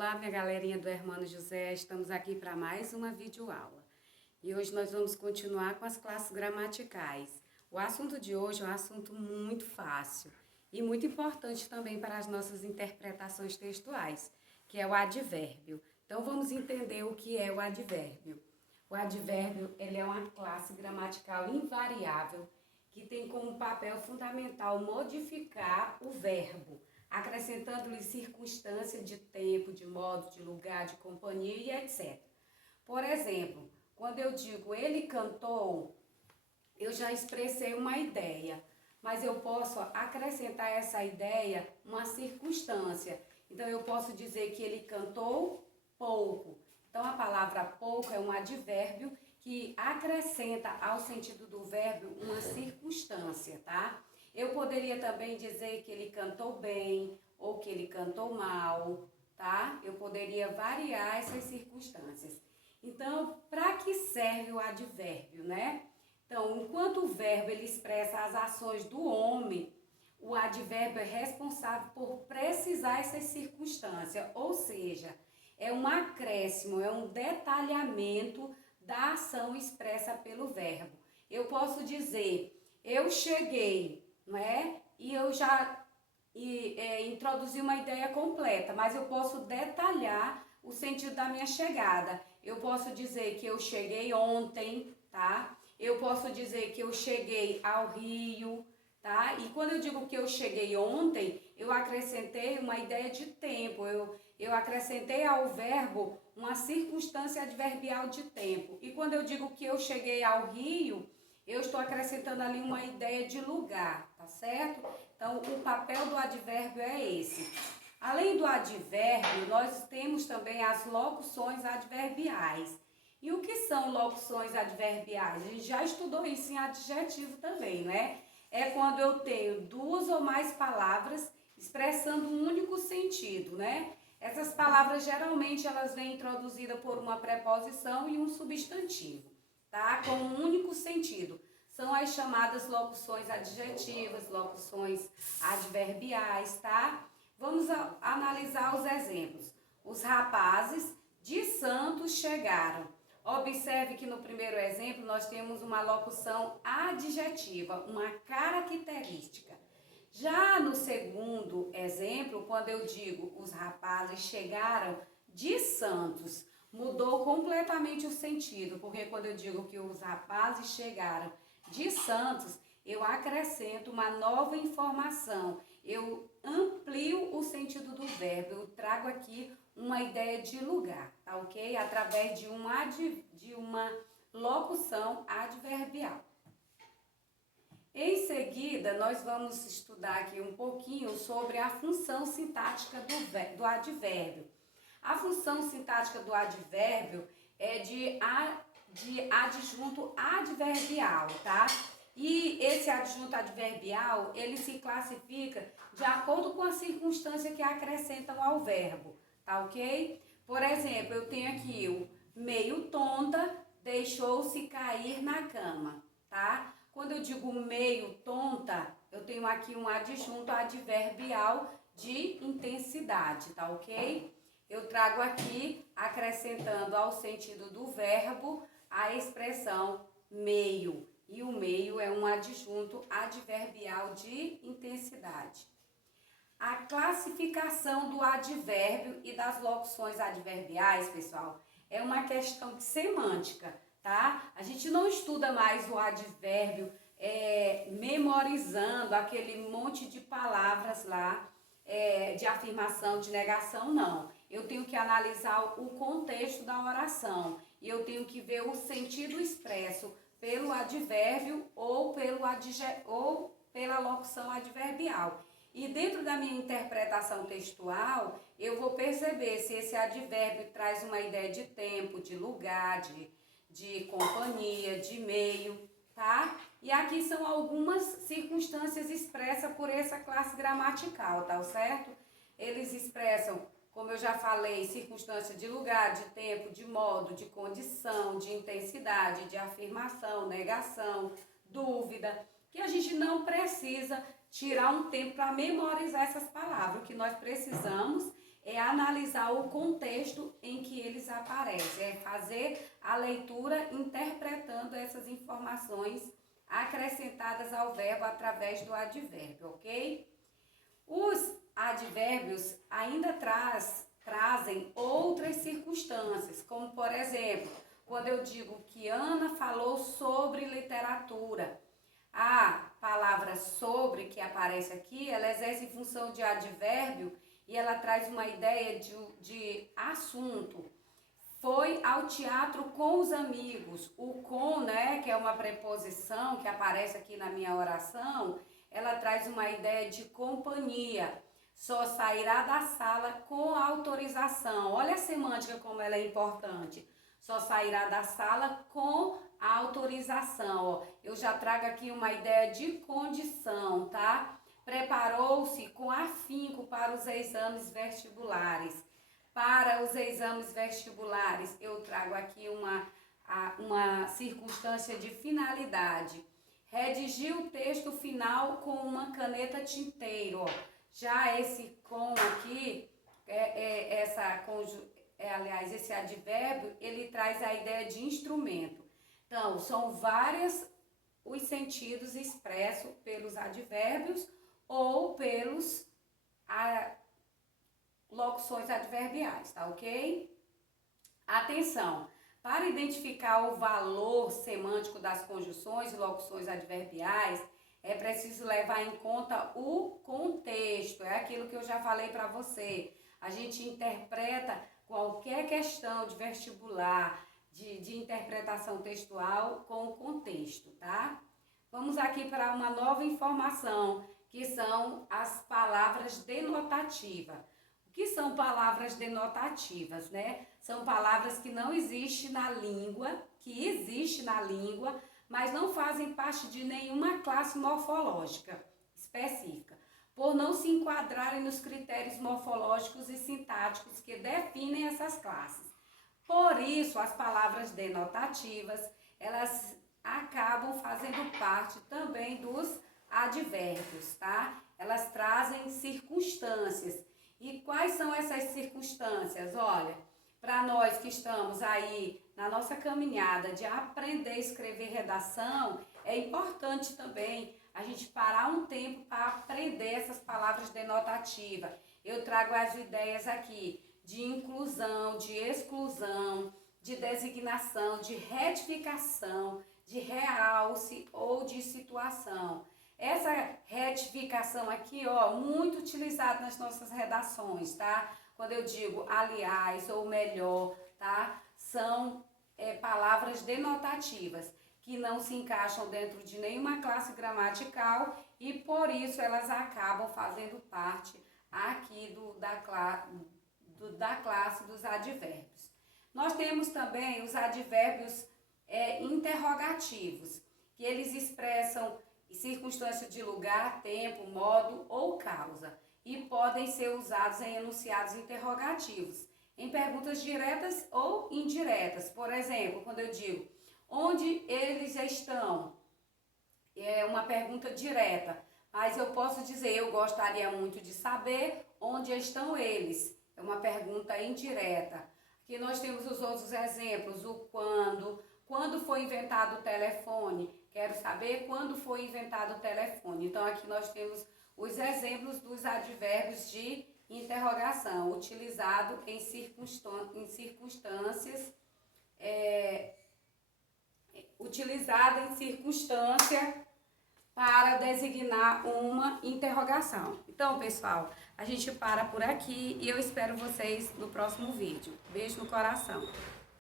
Olá, minha galerinha do Hermano José, estamos aqui para mais uma videoaula. E hoje nós vamos continuar com as classes gramaticais. O assunto de hoje é um assunto muito fácil e muito importante também para as nossas interpretações textuais, que é o advérbio. Então vamos entender o que é o advérbio. O advérbio ele é uma classe gramatical invariável que tem como papel fundamental modificar o verbo, acrescentando-lhe circunstância de tempo, de modo, de lugar, de companhia e etc. Por exemplo, quando eu digo ele cantou, eu já expressei uma ideia, mas eu posso acrescentar essa ideia uma circunstância. Então eu posso dizer que ele cantou pouco. Então a palavra pouco é um advérbio que acrescenta ao sentido do verbo uma circunstância, tá? Eu poderia também dizer que ele cantou bem ou que ele cantou mal, tá? Eu poderia variar essas circunstâncias. Então, para que serve o advérbio, né? Então, enquanto o verbo ele expressa as ações do homem, o advérbio é responsável por precisar essas circunstâncias, ou seja, é um acréscimo, é um detalhamento da ação expressa pelo verbo. Eu posso dizer, eu cheguei, não é? E eu já introduzi uma ideia completa, mas eu posso detalhar o sentido da minha chegada. Eu posso dizer que eu cheguei ontem, tá? Eu posso dizer que eu cheguei ao Rio, tá? E quando eu digo que eu cheguei ontem, eu acrescentei uma ideia de tempo, eu acrescentei ao verbo uma circunstância adverbial de tempo. E quando eu digo que eu cheguei ao Rio, eu estou acrescentando ali uma ideia de lugar, tá certo? Então, o papel do advérbio é esse. Além do advérbio, nós temos também as locuções adverbiais. E o que são locuções adverbiais? A gente já estudou isso em adjetivo também, né? É quando eu tenho duas ou mais palavras expressando um único sentido, né? Essas palavras geralmente elas vêm introduzidas por uma preposição e um substantivo, tá? Com um único sentido. São as chamadas locuções adjetivas, locuções adverbiais, tá? Vamos analisar os exemplos. Os rapazes de Santos chegaram. Observe que no primeiro exemplo nós temos uma locução adjetiva, uma característica. Já no segundo exemplo, quando eu digo os rapazes chegaram de Santos, mudou completamente o sentido, porque quando eu digo que os rapazes chegaram de Santos, eu acrescento uma nova informação, eu amplio o sentido do verbo, eu trago aqui uma ideia de lugar, tá ok? Através de uma locução adverbial. Em seguida, nós vamos estudar aqui um pouquinho sobre a função sintática do advérbio. A função sintática do advérbio é de adjunto adverbial, tá? E esse adjunto adverbial, ele se classifica de acordo com a circunstância que acrescentam ao verbo, tá ok? Por exemplo, eu tenho aqui o meio tonta, deixou-se cair na cama, tá? Quando eu digo meio tonta, eu tenho aqui um adjunto adverbial de intensidade, tá ok? Eu trago aqui, acrescentando ao sentido do verbo, a expressão meio. E o meio é um adjunto adverbial de intensidade. A classificação do advérbio e das locuções adverbiais, pessoal, é uma questão de semântica, tá? A gente não estuda mais o advérbio memorizando aquele monte de palavras lá, de afirmação, de negação, não. Eu tenho que analisar o contexto da oração e eu tenho que ver o sentido expresso pelo advérbio ou pela locução adverbial. E dentro da minha interpretação textual, eu vou perceber se esse advérbio traz uma ideia de tempo, de lugar, de companhia, de meio, tá? E aqui são algumas circunstâncias expressas por essa classe gramatical, tá certo? Eles expressam, como eu já falei, circunstância de lugar, de tempo, de modo, de condição, de intensidade, de afirmação, negação, dúvida, que a gente não precisa tirar um tempo para memorizar essas palavras. O que nós precisamos é analisar analisar o contexto em que eles aparecem, é fazer a leitura interpretando essas informações acrescentadas ao verbo através do advérbio, ok? Os advérbios ainda trazem outras circunstâncias, como por exemplo, quando eu digo que Ana falou sobre literatura, a palavra sobre que aparece aqui, ela exerce função de advérbio e ela traz uma ideia de assunto. Foi ao teatro com os amigos. O com, né, que é uma preposição que aparece aqui na minha oração, ela traz uma ideia de companhia. Só sairá da sala com autorização. Olha a semântica como ela é importante. Só sairá da sala com autorização. Ó, eu já trago aqui uma ideia de condição, tá? Preparou-se com afinco para os exames vestibulares. Para os exames vestibulares, eu trago aqui uma circunstância de finalidade. Redigiu o texto final com uma caneta tinteiro. Ó. Já esse com aqui, aliás, esse advérbio, ele traz a ideia de instrumento. Então, são vários os sentidos expressos pelos advérbios ou pelos locuções adverbiais, tá ok? Atenção! Para identificar o valor semântico das conjunções e locuções adverbiais, é preciso levar em conta o contexto, é aquilo que eu já falei para você. A gente interpreta qualquer questão de vestibular, de interpretação textual com o contexto, tá? Vamos aqui para uma nova informação, que são as palavras denotativas. O que são palavras denotativas, né? São palavras que não existem na língua, mas não fazem parte de nenhuma classe morfológica específica, por não se enquadrarem nos critérios morfológicos e sintáticos que definem essas classes. Por isso, as palavras denotativas, elas acabam fazendo parte também dos advérbios, tá? Elas trazem circunstâncias. E quais são essas circunstâncias? Olha, para nós que estamos aí na nossa caminhada de aprender a escrever redação, é importante também a gente parar um tempo para aprender essas palavras denotativas. Eu trago as ideias aqui de inclusão, de exclusão, de designação, de retificação, de realce ou de situação. Essa retificação aqui, ó, muito utilizada nas nossas redações, tá? Quando eu digo aliás ou melhor, tá? São palavras denotativas que não se encaixam dentro de nenhuma classe gramatical e por isso elas acabam fazendo parte aqui da classe dos advérbios. Nós temos também os advérbios interrogativos, que eles expressam circunstância de lugar, tempo, modo ou causa e podem ser usados em enunciados interrogativos, em perguntas diretas ou indiretas. Por exemplo, quando eu digo onde eles estão, é uma pergunta direta, mas eu posso dizer eu gostaria muito de saber onde estão eles. É uma pergunta indireta. Aqui nós temos os outros exemplos, o quando foi inventado o telefone. Quero saber quando foi inventado o telefone. Então, aqui nós temos os exemplos dos advérbios de interrogação, utilizado em circunstâncias, para designar uma interrogação. Então, pessoal, a gente para por aqui e eu espero vocês no próximo vídeo. Beijo no coração.